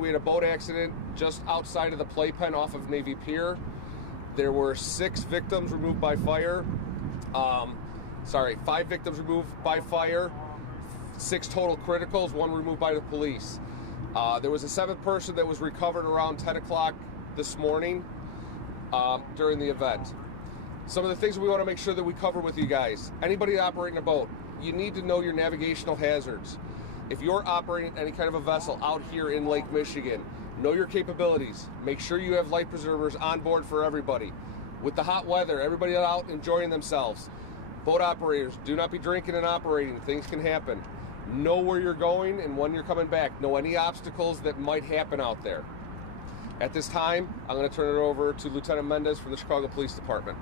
We had a boat accident just outside of the playpen off of Navy Pier. There were 6 victims removed by fire. 5 victims removed by fire, 6 total criticals, 1 removed by the police. There was a 7th person that was recovered around 10 o'clock this morning during the event. Some of the things we want to make sure that we cover with you guys. Anybody operating a boat, you need to know your navigational hazards. If you're operating any kind of a vessel out here in Lake Michigan, know your capabilities. Make sure you have life preservers on board for everybody. With the hot weather, everybody out enjoying themselves. Boat operators, do not be drinking and operating. Things can happen. Know where you're going and when you're coming back. Know any obstacles that might happen out there. At this time, I'm going to turn it over to Lieutenant Mendez from the Chicago Police Department.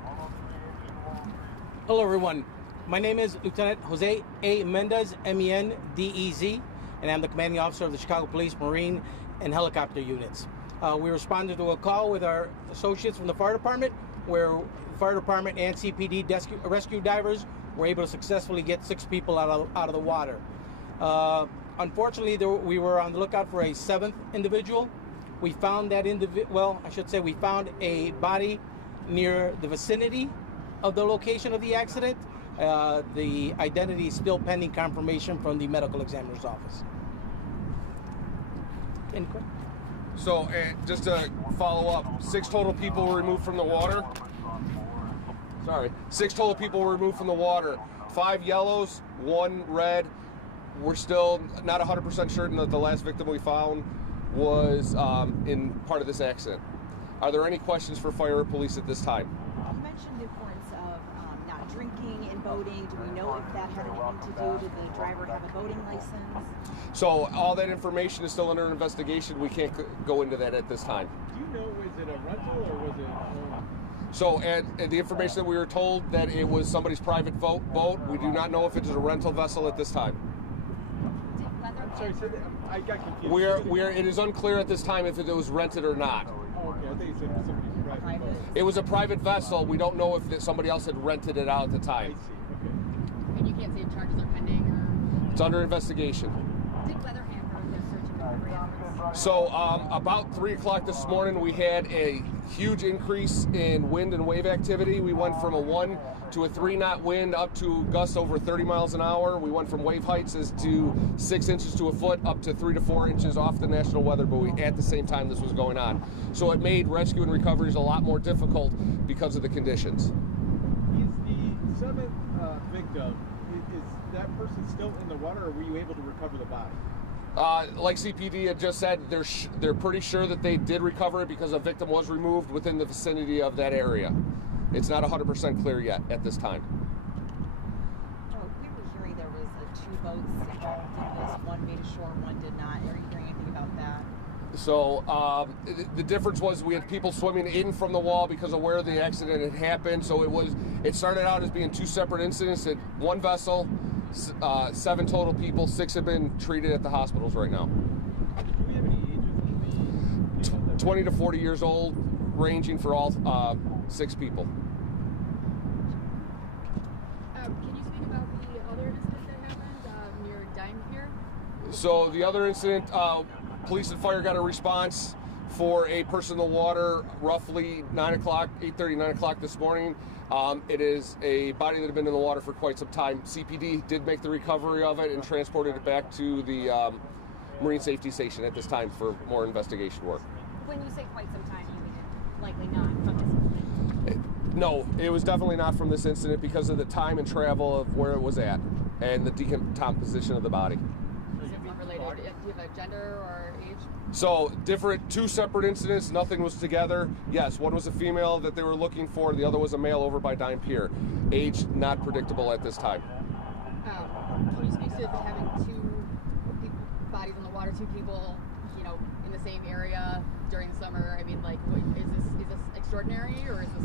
Hello, everyone. My name is Lieutenant Jose A. Mendez, M-E-N-D-E-Z, and I'm the commanding officer of the Chicago Police Marine and Helicopter units. We responded to a call with our associates from the fire department, where the fire department and CPD rescue divers were able to successfully get 6 people out of the water. Unfortunately, we were on the lookout for a 7th individual. We found that we found a body near the vicinity of the location of the accident. The identity is still pending confirmation from the medical examiner's office. Any questions? So, just to follow up, 6 total people were removed from the water. 6 total people were removed from the water. 5 yellows, 1 red. We're still not 100% certain that the last victim we found was in part of this accident. Are there any questions for fire or police at this time? You mentioned the importance of not drinking and boating. Do we know if that had anything to do? Did the driver have a boating license? So all that information is still under investigation. We can't go into that at this time. Do you know, was it a rental or was it? So the information that we were told that it was somebody's private boat. We do not know if it is a rental vessel at this time. I'm sorry, I got confused. It is unclear at this time if it was rented or not. Oh, okay. I think you said somebody's private boat. It was a private vessel. We don't know if somebody else had rented it out at the time. I see. Okay. And you can't say if charges are pending or? It's under investigation. Did weather hamper their search and recovery efforts? So about 3 o'clock this morning, we had a huge increase in wind and wave activity. We went from a 1 to a 3-knot wind up to gusts over 30 miles an hour. We went from wave heights as to 6 inches to a foot up to 3 to 4 inches off the national weather buoy at the same time this was going on. So it made rescue and recoveries a lot more difficult because of the conditions. Is the 7th victim, is that person still in the water, or were you able to recover the body? Like CPD had just said, they're pretty sure that they did recover it because a victim was removed within the vicinity of that area. It's not 100% clear yet at this time. We were hearing there was 2 boats involved in this. One made ashore, one did not. Are you hearing anything about that? So the difference was we had people swimming in from the wall because of where the accident had happened. So it started out as being 2 separate incidents at one vessel. 7 total people, 6 have been treated at the hospitals right now. Do we have any ages? 20 to 40 years old, ranging for all 6 people. Can you speak about the other incident that happened near Dime Pier? So the other incident, police and fire got a response for a person in the water roughly 8:30, 9 o'clock this morning. It is a body that had been in the water for quite some time. CPD did make the recovery of it and transported it back to the Marine Safety Station at this time for more investigation work. When you say quite some time, you mean likely not from this incident? No, it was definitely not from this incident because of the time and travel of where it was at and the decomposition of the body. Is it related? Do you have a gender or age? So 2 separate incidents, nothing was together. Yes, one was a female that they were looking for, the other was a male over by Dime Pier. Age not predictable at this time. Can you speak to having 2 bodies in the water, 2 people, in the same area during summer? I mean, is this extraordinary, or is this?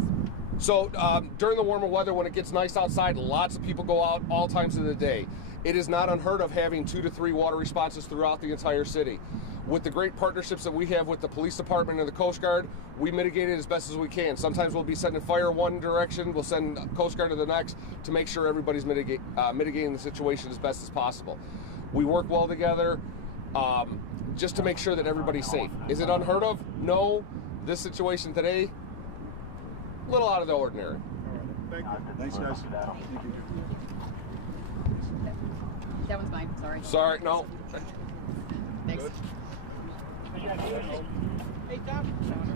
So during the warmer weather, when it gets nice outside, lots of people go out all times of the day. It is not unheard of having 2 to 3 water responses throughout the entire city. With the great partnerships that we have with the police department and the Coast Guard, we mitigate it as best as we can. Sometimes we'll be sending fire one direction, we'll send Coast Guard to the next to make sure everybody's mitigating the situation as best as possible. We work well together. just to make sure that everybody's safe. Is it unheard of? No. This situation today, a little out of the ordinary. Thank you. Thanks, guys. That one's mine. Sorry. Sorry, no. Thanks. Hey, Tom.